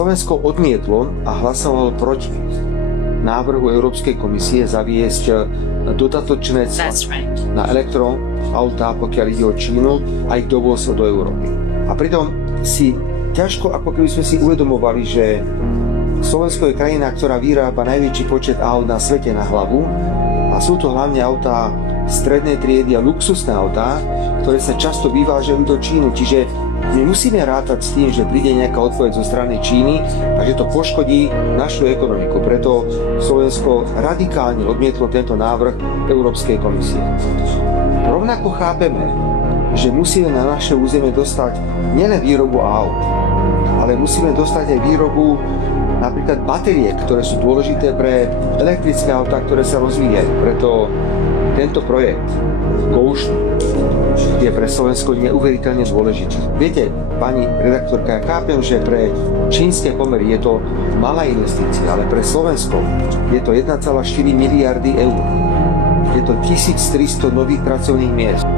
Slovensko odmietlo a hlasovalo proti návrhu Európskej komisie zaviesť dodatočné clá na elektroautá, pokiaľ ide o Čínu, aj dovoz do Európy. A pritom si ťažko, ako keby sme si uvedomovali, že Slovensko je krajina, ktorá vyrába najväčší počet aut na svete na hlavu a sú to hlavne autá strednej triedy a luxusné autá, ktoré sa často vyvážajú do Číny. Čiže my musíme rátať s tým, že príde nejaká odpoveď zo strany Číny a že to poškodí našu ekonomiku. Preto Slovensko radikálne odmietlo tento návrh Európskej komisie. Rovnako chápeme, že musíme na naše územie dostať nielen výrobu aut, ale musíme dostať aj výrobu napríklad batériek, ktoré sú dôležité pre elektrické autá, ktoré sa rozvíjajú. Preto tento projekt Gotion je pre Slovensko neuveriteľne dôležitý. Viete, pani redaktorka, ja chápem, že pre čínske pomery je to malá investícia, ale pre Slovensko je to 1,4 miliardy eur. Je to 1300 nových pracovných miest.